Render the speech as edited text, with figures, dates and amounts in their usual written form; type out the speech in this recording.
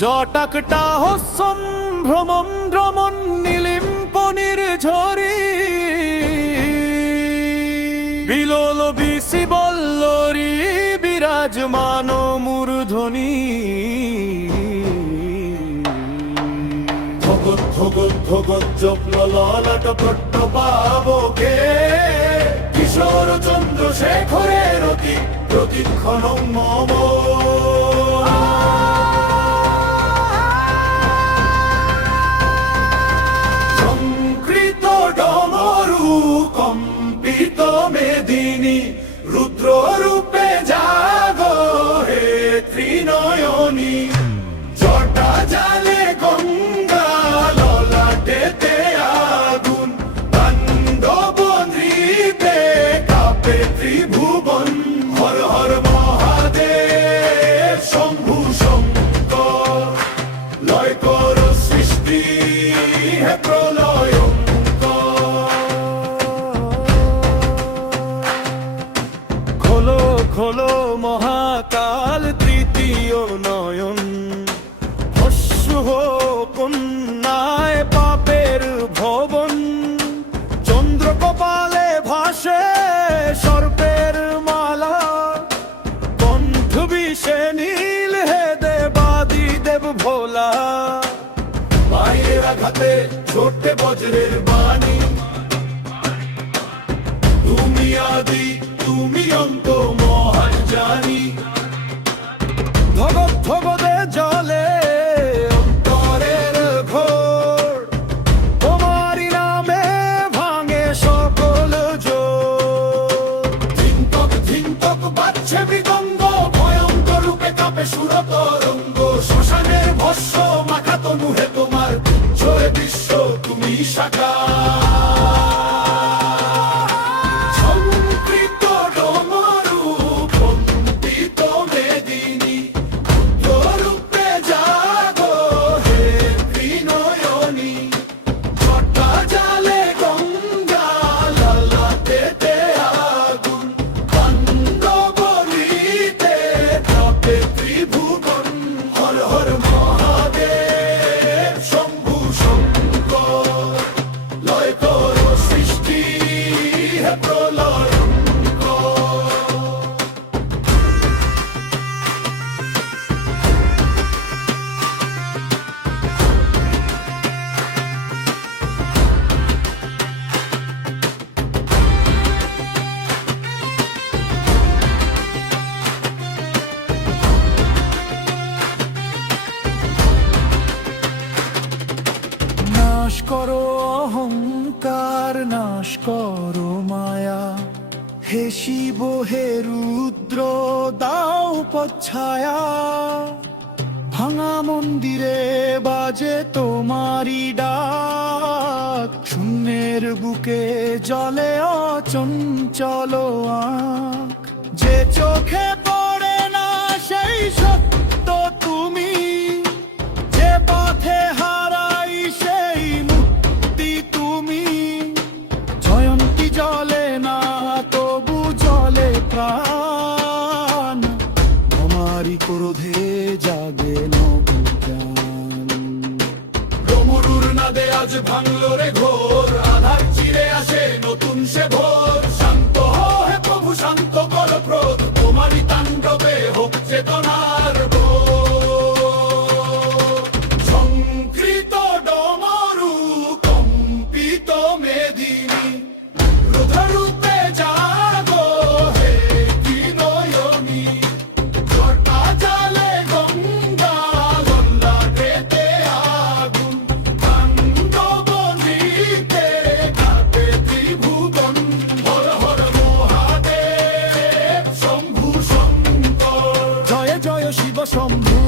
জটাকটা হস্যম ভ্রমম দ্রমণ নীলিম্পনির ঝরি বিলোল BC বল্লরি বিরাজমান মূর্ধনি ভগৎ ভগৎ ভগৎ জপল ললাট পট্ট পাবকে কিশোর চন্দ্রশেখরের অতি প্রতিক্ষণ মম সংকৃত ডমরু কম্পিত মেদিনী রুদ্র রূপে জাগো হে ত্রিনয়নী জটা জালে গঙ্গা ললাটেতে আগুন তাণ্ডব নৃত্যে কাঁপে ত্রিভুবন হর হর মহাদেব শম্ভু শঙ্কর লয় কর সৃষ্টি হে প্রলয়ঙ্কর খোলো খোলো মহাকাল তৃতীয় নয়ন হস্যু কন্যায় পাপের ভবন চন্দ্র কপালে ভাসে সর্পের মালা কণ্ঠ বিষে নীল হে দেবাদি দেব ভোলা পায়ের আঘাতে ছোটে বজ্রের বাণী তুমি আদি তুমি অন্ত মহান জানি ভগৎ ভগদে জলে অন্তরের ঘোর তোমারি নামে ভাঙে সকল জোর ধিনতক বাজছে মৃদঙ্গ ভয়ঙ্কর রূপে কাঁপে সুরতরঙ্গ শ্মশানের ভস্য মাখা তনু হে তোমার জয় বিশ্ব তুমি শাখা নাশ করো অহংকার নাশ করো মায়া হে শিব হে রুদ্র দাও পচ্ছায়া ভাঙা মন্দিরে বাজে তোমারি ডাক শূন্যের বুকে জলে অচঞ্চল আঁখ যে চোখে পড়ে না সেই সত্য তুমি যে পথে হারাই সেই মুক্তি তুমি জয়ন্তী জলে না তবু জলে প্রাণ আমারি ক্রোধে জাগে নবজ্ঞান ডমরুর নাদে আজ ভাঙলো রে ঘোর আধার চিরে আসে নতুন সে ভোর শান্ত হে প্রভু শান্ত কর ক্রোধ তোমারি তাণ্ডবে হোক চেতনার সংকৃত ডমরু কম্পিত মেদিনী রুদ্ররূপে জাগো হে ত্রিনয়নী জটা জালে গঙ্গা ললাটেতে আগুন তাণ্ডব নৃত্যে কাঁপে ত্রিভুবন হর হর মহাদেব শম্ভু শঙ্কর জয় জয় শিব শম্ভু